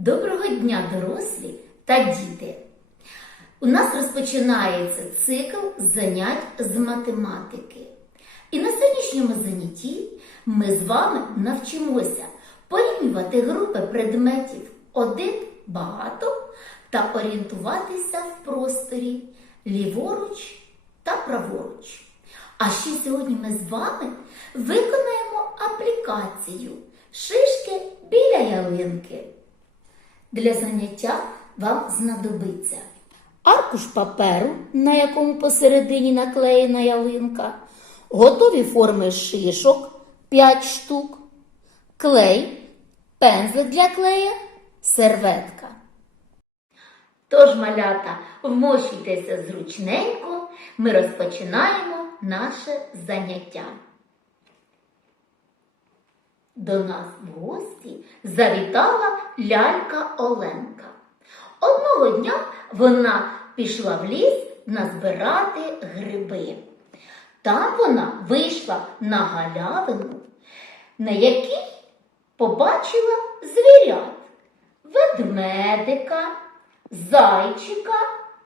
Доброго дня, дорослі та діти! У нас розпочинається цикл занять з математики. І на сьогоднішньому занятті ми з вами навчимося порівнювати групи предметів один багато та орієнтуватися в просторі ліворуч та праворуч. А ще сьогодні ми з вами виконаємо аплікацію шишки біля ялинки. Для заняття вам знадобиться аркуш паперу, на якому посередині наклеєна ялинка, готові форми шишок 5 штук, клей, пензлик для клея, серветка. Тож, малята, вмощуйтеся зручненько, ми розпочинаємо наше заняття. До нас в гості завітала лялька Оленка. Одного дня вона пішла в ліс назбирати гриби. Там вона вийшла на галявину, на якій побачила звірят ведмедика, зайчика,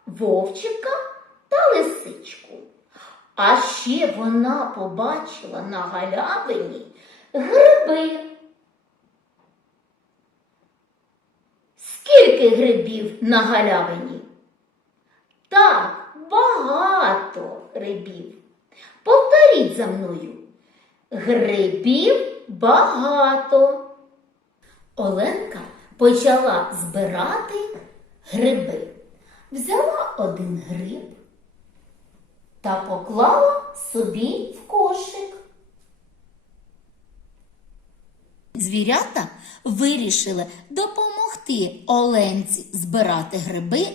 вовчика та лисичку. А ще вона побачила на галявині гриби. Скільки грибів на галявині? Так, багато грибів. Повторіть за мною. Грибів багато. Оленка почала збирати гриби. Взяла один гриб та поклала собі в кошик. Звірята вирішили допомогти Оленці збирати гриби,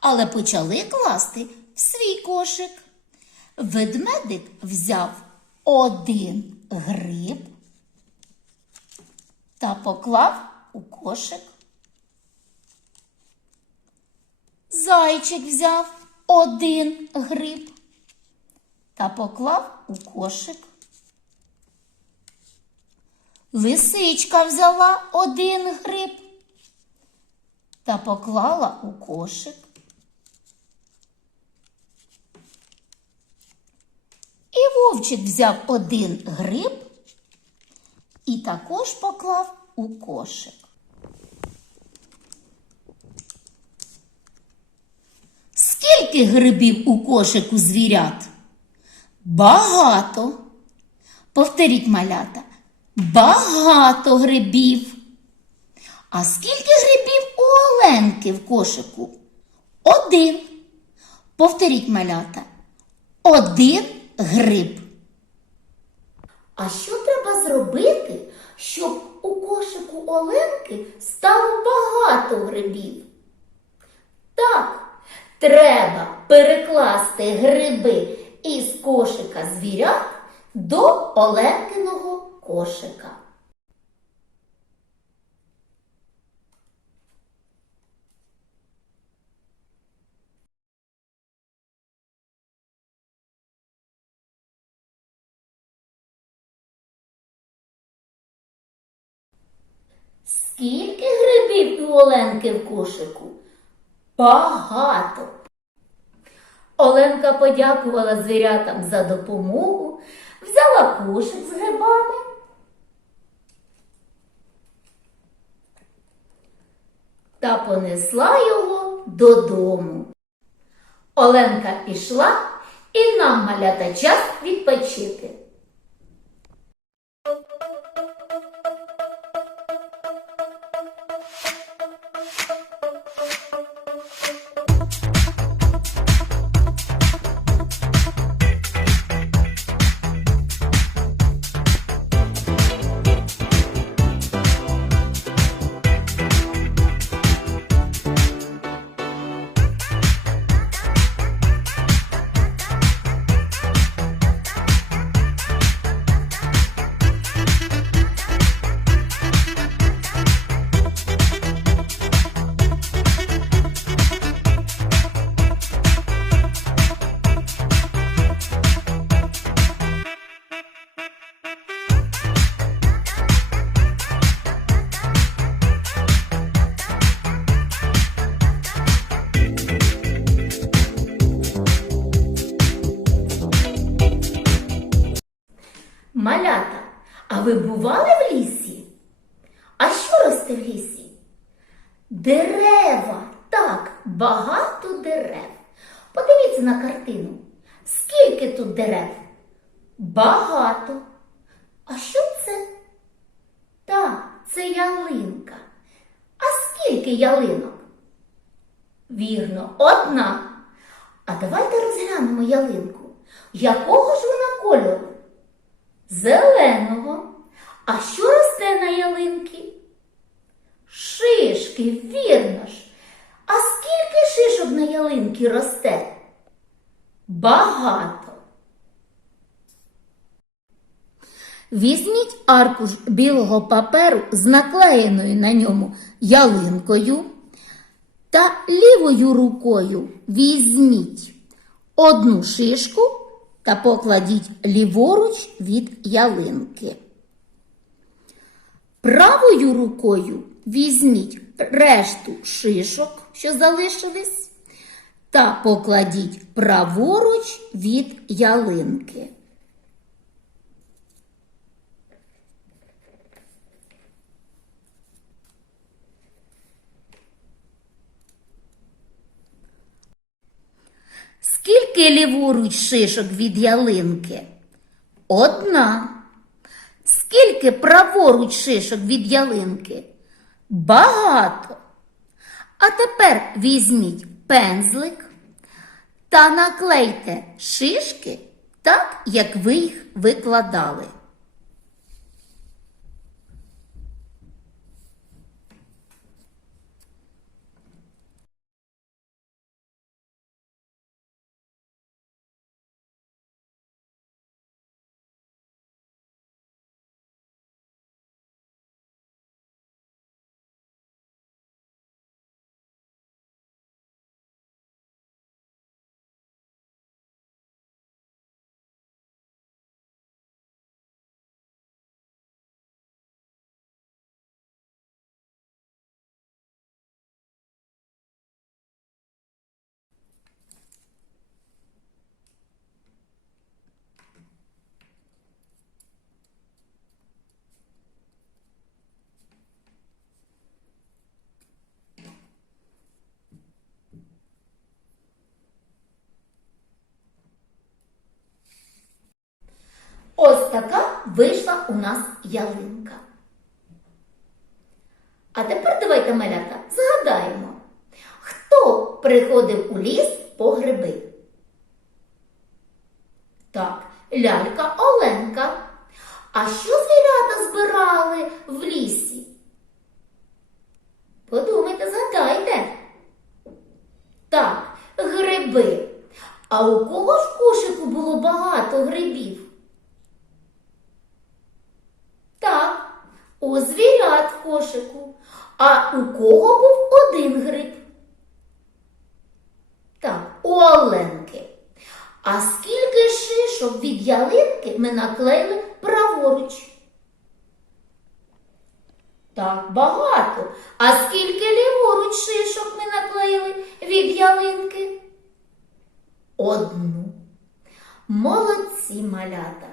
але почали класти в свій кошик. Ведмедик взяв один гриб та поклав у кошик. Зайчик взяв один гриб та поклав у кошик. Лисичка взяла один гриб та поклала у кошик. І вовчик взяв один гриб і також поклав у кошик. Скільки грибів у кошику звірят? Багато. Повторіть малята. Багато грибів. А скільки грибів у Оленки в кошику? Один. Повторіть малята. Один гриб. А що треба зробити, щоб у кошику Оленки стало багато грибів? Так, треба перекласти гриби із кошика звірят до Оленкиного кошика. Скільки грибів у Оленки в кошику? Багато. Оленка подякувала звірятам за допомогу, взяла кошик з грибами. Та понесла його додому. Оленка пішла і нам малята час відпочити. Бували в лісі? А що росте в лісі? Дерева. Так, багато дерев. Подивіться на картину. Скільки тут дерев? Багато. А що це? Так, це ялинка. А скільки ялинок? Вірно, одна. А давайте розглянемо ялинку. Якого ж вона А що росте на ялинки? Шишки, вірно ж. А скільки шишок на ялинки росте? Багато. Візьміть аркуш білого паперу з наклеєною на ньому ялинкою та лівою рукою візьміть одну шишку та покладіть ліворуч від ялинки. Правою рукою візьміть решту шишок, що залишились, та покладіть праворуч від ялинки. Скільки ліворуч шишок від ялинки? Одна. Скільки праворуч шишок від ялинки? Багато. А тепер візьміть пензлик та наклейте шишки так, як ви їх викладали. Вийшла у нас ялинка. А тепер давайте, малята, згадаємо, хто приходив у ліс по гриби? Так, лялька Оленка. А що звірята збирали в лісі? Подумайте, згадайте. Так, гриби. А у кого ж кошику було багато грибів? Так, у звірят в кошику. А у кого був один гриб? Так, у Оленки. А скільки шишок від ялинки ми наклеїли праворуч? Так, багато. А скільки ліворуч шишок ми наклеїли від ялинки? Одну. Молодці малята.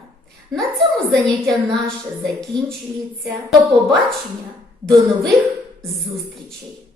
На цьому заняття наше закінчується. До побачення, до нових зустрічей!